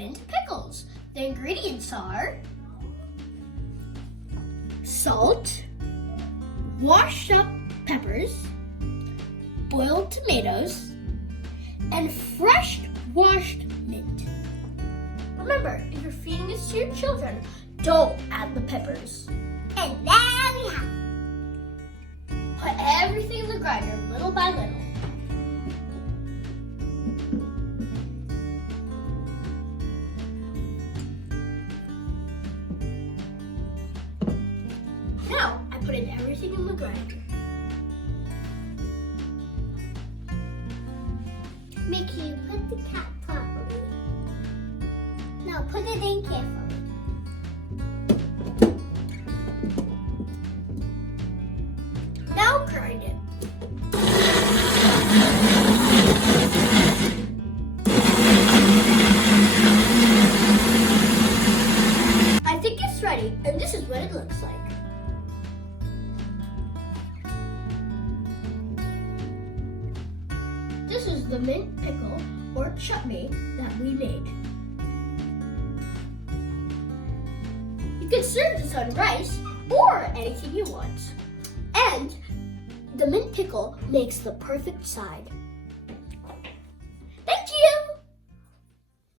Mint Pickles. The ingredients are salt, washed up peppers, boiled tomatoes, and fresh washed mint. Remember, if you're feeding this to your children, don't add the peppers. And there we have Put everything in the grinder little by little. Now I put in everything in the grinder. Make sure you put the cap properly. Now put it in carefully. Now grind it. I think it's ready, and this is what it looks like. This is the mint pickle or chutney that we made. You can serve this on rice or anything you want. And the mint pickle makes the perfect side.